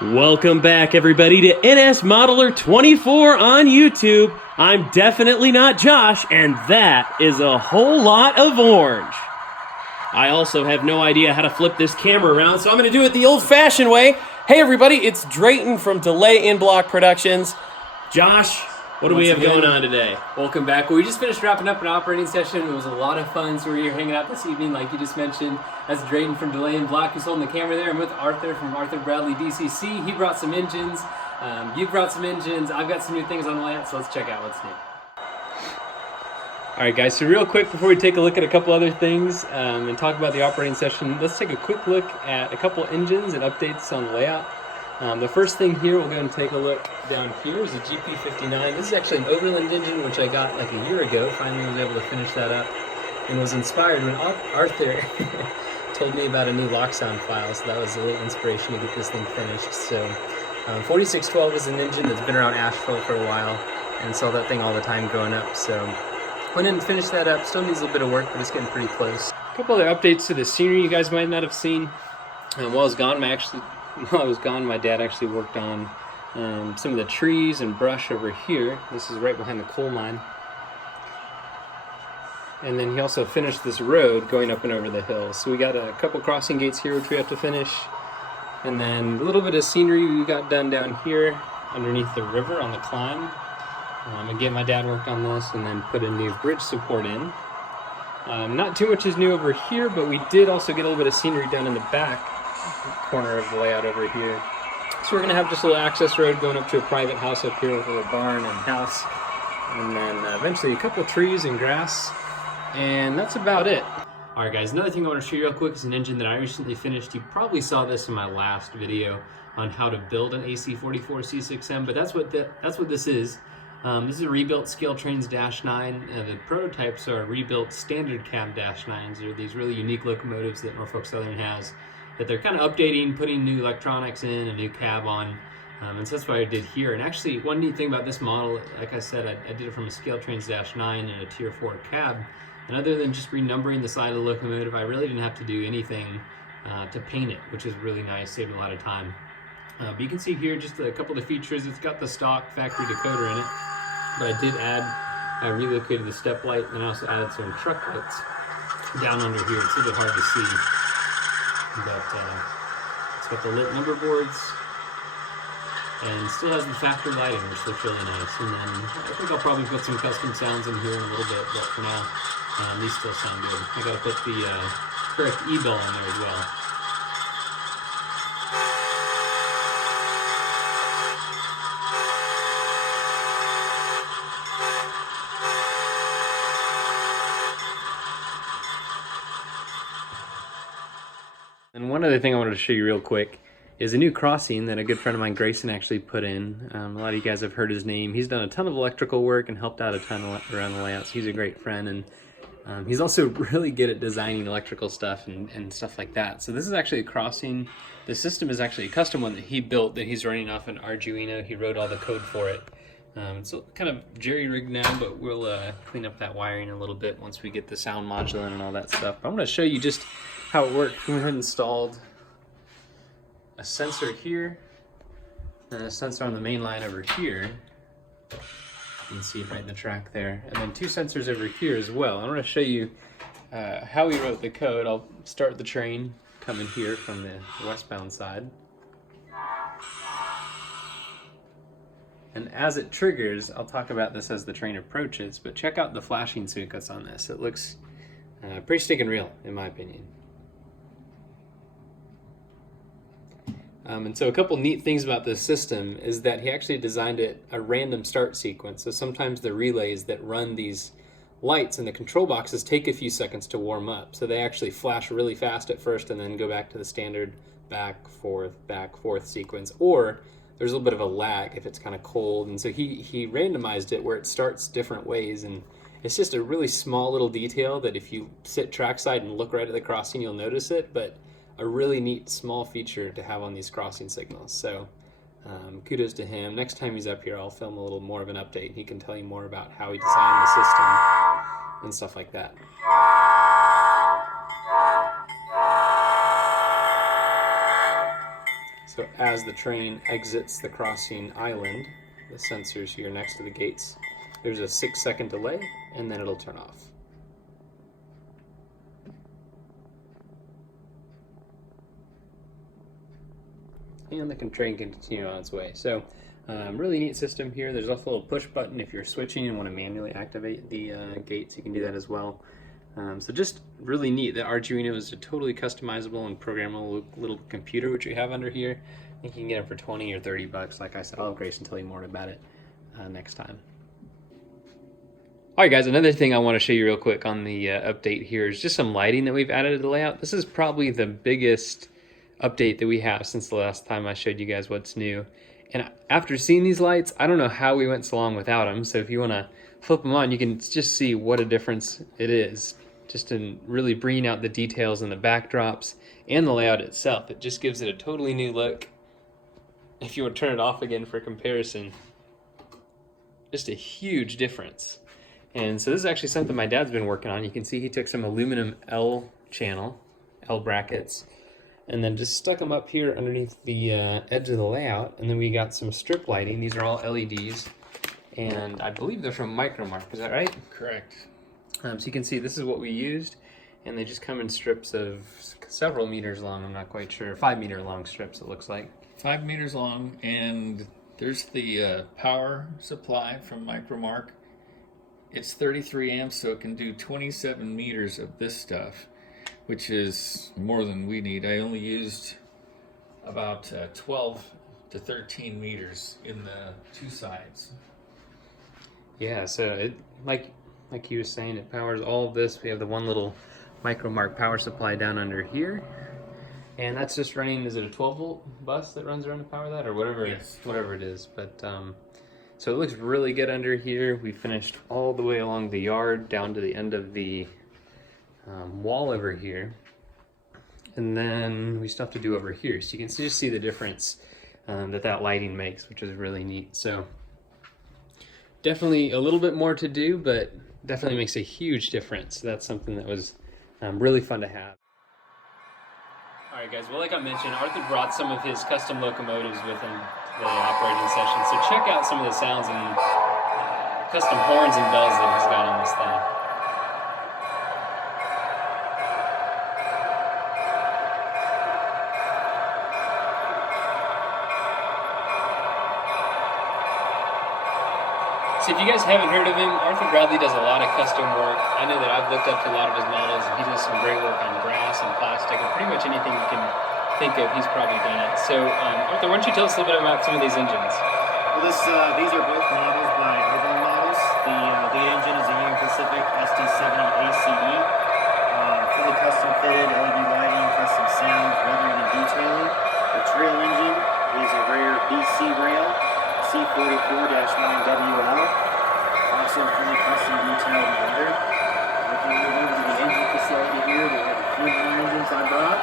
Welcome back, everybody, to NS Modeler 24 on YouTube. I'm definitely not Josh, and that is a whole lot of orange. I also have no idea how to flip this camera around, so I'm going to do it the old-fashioned way. Hey, everybody, it's Drayton from Delay in Block Productions. Josh, what do we have going on today? Welcome back. Well, we just finished wrapping up an operating session. It was a lot of fun, so we're here hanging out this evening, like you just mentioned. That's Drayton from Delay in Block, who's holding the camera there. I'm with Arthur from BradleyDCC. He brought some engines. You brought some engines. I've got some new things on the layout, so let's check out what's new. All right, guys, so real quick before we take a look at a couple other things and talk about the operating session, let's take a quick look at a couple engines and updates on the layout. The first thing here, we'll go and take a look down here is a GP59. This is actually an Overland engine, which I got like a year ago. Finally was able to finish that up and was inspired when Arthur told me about a new lock sound file, so that was a little inspiration to get this thing finished. So 4612 is an engine that's been around Asheville for a while and saw that thing all the time growing up. So went in and finished that up. Still needs a little bit of work, but it's getting pretty close. A couple other updates to the scenery you guys might not have seen. While I was gone, my dad actually worked on some of the trees and brush over here. This is right behind the coal mine. And then he also finished this road going up and over the hill. So we got a couple crossing gates here which we have to finish. And then a little bit of scenery we got done down here underneath the river on the climb. Again, my dad worked on this and then put a new bridge support in. Not too much is new over here, but we did also get a little bit of scenery done in the back corner of the layout over here. So we're going to have just a little access road going up to a private house up here with a little barn and house. And then eventually a couple trees and grass. And that's about it. Alright guys, another thing I want to show you real quick is an engine that I recently finished. You probably saw this in my last video on how to build an AC44 C6M, but that's what this is. This is a rebuilt Scale Trains Dash 9. The prototypes are rebuilt standard cab Dash 9s. They're these really unique locomotives that Norfolk Southern has that they're kind of updating, putting new electronics in, a new cab on. And so that's what I did here. And actually, one neat thing about this model, like I said, I did it from a Scale Trains Dash 9 and a Tier 4 cab. And other than just renumbering the side of the locomotive, I really didn't have to do anything to paint it, which is really nice, saved a lot of time. But you can see here just a couple of the features. It's got the stock factory decoder in it, but I relocated the step light and I also added some truck lights down under here. It's a little bit hard to see, but it's got the lit number boards and still has the factory lighting, which looks really nice. And then I think I'll probably put some custom sounds in here in a little bit, but for now, these still sound good. I gotta put the correct E-bell on there as well. And one other thing I wanted to show you real quick is a new crossing that a good friend of mine, Grayson, actually put in. A lot of you guys have heard his name. He's done a ton of electrical work and helped out a ton around the layout, so he's a great friend. And he's also really good at designing electrical stuff and stuff like that. So this is actually a crossing. The system is actually a custom one that he built that he's running off an Arduino. He wrote all the code for it. It's kind of jerry-rigged now, but we'll clean up that wiring a little bit once we get the sound module in and all that stuff. But I'm going to show you just how it works. We have installed a sensor here and a sensor on the main line over here. You can see it right in the track there. And then two sensors over here as well. I'm going to show you how we wrote the code. I'll start the train coming here from the westbound side. And as it triggers, I'll talk about this as the train approaches, but check out the flashing sequence on this. It looks pretty stinking real, in my opinion. And so a couple neat things about this system is that he actually designed it a random start sequence. So sometimes the relays that run these lights in the control boxes take a few seconds to warm up. So they actually flash really fast at first and then go back to the standard back, forth sequence. Or there's a little bit of a lag if it's kind of cold. And so he randomized it where it starts different ways. And it's just a really small little detail that if you sit trackside and look right at the crossing, you'll notice it. But a really neat small feature to have on these crossing signals. So kudos to him. Next time he's up here, I'll film a little more of an update. He can tell you more about how he designed the system and stuff like that. So as the train exits the crossing island, the sensors here next to the gates, there's a 6-second delay, and then it'll turn off. And the train can continue on its way. So really neat system here. There's also a little push button if you're switching and want to manually activate the gates. You can do that as well. So just really neat. The Arduino is a totally customizable and programmable little computer which we have under here. I think you can get it for 20 or 30 bucks. Like I said, I'll have Grayson tell you more about it next time. Alright guys, another thing I want to show you real quick on the update here is just some lighting that we've added to the layout. This is probably the biggest update that we have since the last time I showed you guys what's new. And after seeing these lights, I don't know how we went so long without them. So if you want to flip them on, you can just see what a difference it is. Just in really bringing out the details in the backdrops and the layout itself. It just gives it a totally new look. If you want to turn it off again for comparison, just a huge difference. And so this is actually something my dad's been working on. You can see he took some aluminum L brackets, and then just stuck them up here underneath the edge of the layout. And then we got some strip lighting. These are all LEDs, and I believe they're from Micromark. Is that right? Correct. So you can see this is what we used, and they just come in strips of several meters long. I'm not quite sure. 5 meter long strips, it looks like. 5 meters long, and there's the power supply from Micromark. It's 33 amps, so it can do 27 meters of this stuff, which is more than we need. I only used about 12 to 13 meters in the two sides. Yeah, so it like he was saying, it powers all of this. We have the one little Micromark power supply down under here, and that's just running. Is it a 12-volt bus that runs around to power that, or whatever? Yes. Whatever it is. But so it looks really good under here. We finished all the way along the yard down to the end of the wall over here, and then we still have to do over here. So you can just see the difference that lighting makes, which is really neat. So definitely a little bit more to do, but definitely makes a huge difference. That's something that was really fun to have. All right, guys. Well, like I mentioned, Arthur brought some of his custom locomotives with him the operating session. So check out some of the sounds and custom horns and bells that he's got on this thing. So if you guys haven't heard of him, Arthur Bradley does a lot of custom work. I know that I've looked up to a lot of his models, and he does some great work on brass and plastic, and pretty much anything you can think of, he's probably done it. So Arthur, why don't you tell us a little bit about some of these engines? Well, these are both models by Overland Models. The lead engine is a Union Pacific SD70 ACE, fully custom fitted, LED lighting, custom sound, weathering, and detailing. The trail engine is a rare BC rail, C44-9WL, also fully custom detailed and weathered. If you move into the engine facility here, we have a few more engines I brought,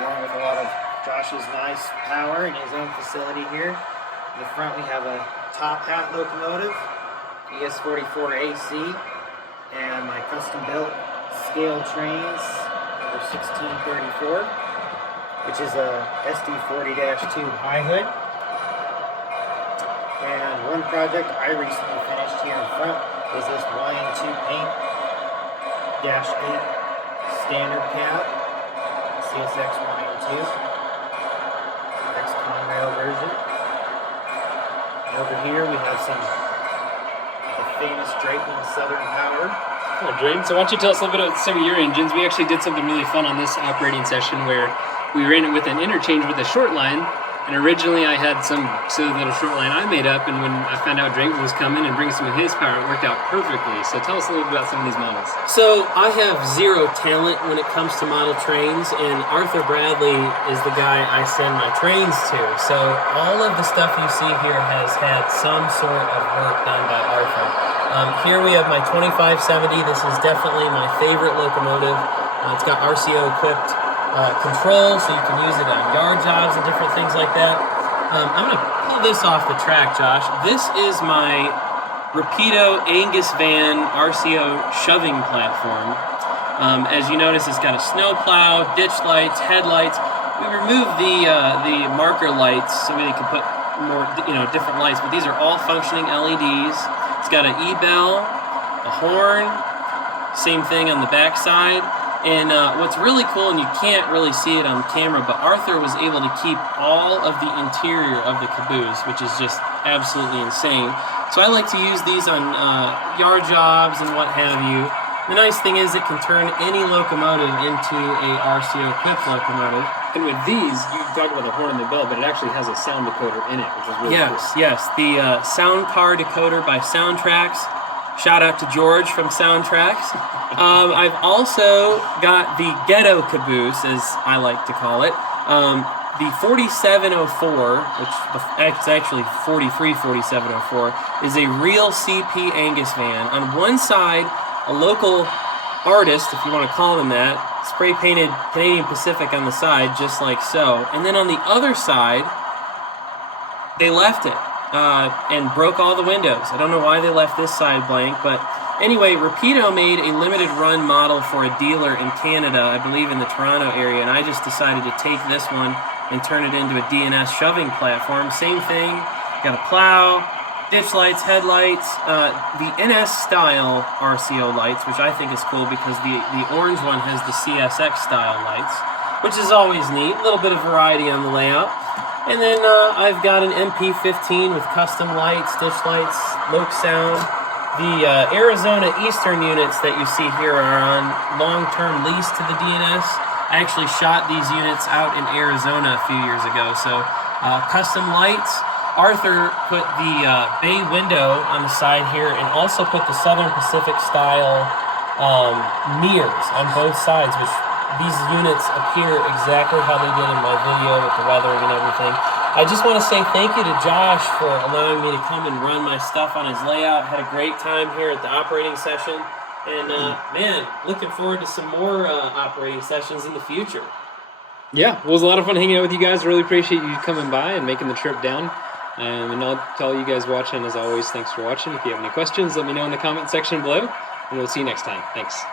along with a lot of Josh's nice power in his own facility here. In the front we have a top hat locomotive, ES44 AC, and my custom built scale trains, number 1634, which is a SD40-2 high hood. And one project I recently finished here in front is this YN2 paint -8 standard cab, CSX YN2, X-Conrail version. And over here we have the famous Drayton Southern Power. Oh, Drayton, so why don't you tell us a little bit about some of your engines? We actually did something really fun on this operating session where we ran it with an interchange with a short line. And originally I had some silly little short line I made up, and when I found out Drayton was coming and bringing some of his power, it worked out perfectly. So tell us a little bit about some of these models. So I have zero talent when it comes to model trains, and Arthur Bradley is the guy I send my trains to. So all of the stuff you see here has had some sort of work done by Arthur. Here we have my 2570. This is definitely my favorite locomotive. It's got RCO equipped control, so you can use it on yard jobs and different things like that. I'm going to pull this off the track, Josh. This is my Rapido Angus Van RCO shoving platform. As you notice, it's got a snow plow, ditch lights, headlights, we removed the marker lights so we could put more, different lights, but these are all functioning LEDs. It's got an E-bell, a horn, same thing on the back side. And what's really cool, and you can't really see it on camera, but Arthur was able to keep all of the interior of the caboose, which is just absolutely insane. So I like to use these on yard jobs and what have you. The nice thing is it can turn any locomotive into a RCO-equipped locomotive. And with these, you talked about the horn and the bell, but it actually has a sound decoder in it, which is really cool. Yes. The sound car decoder by Soundtracks. Shout out to George from Soundtracks. I've also got the ghetto caboose, as I like to call it. The 4704, which is actually 434704, is a real CP Angus van. On one side, a local artist, if you want to call them that, spray painted Canadian Pacific on the side, just like so. And then on the other side, they left it and broke all the windows. I don't know why they left this side blank, but anyway, Rapido made a limited run model for a dealer in Canada, I believe in the Toronto area, and I just decided to take this one and turn it into a DNS shoving platform. Same thing, got a plow, ditch lights, headlights, the NS style RCO lights, which I think is cool because the orange one has the CSX style lights, which is always neat. A little bit of variety on the layout. And then I've got an MP15 with custom lights, ditch lights, Loc sound. The Arizona Eastern units that you see here are on long-term lease to the DNS. I actually shot these units out in Arizona a few years ago, so custom lights. Arthur put the bay window on the side here and also put the Southern Pacific style mirrors on both sides, which these units appear exactly how they did in my video with the weathering and everything. I just want to say thank you to Josh for allowing me to come and run my stuff on his layout. Had a great time here at the operating session. And man, looking forward to some more operating sessions in the future. Yeah, well, it was a lot of fun hanging out with you guys. Really appreciate you coming by and making the trip down. And I'll tell you guys watching, as always, thanks for watching. If you have any questions, let me know in the comment section below. And we'll see you next time. Thanks.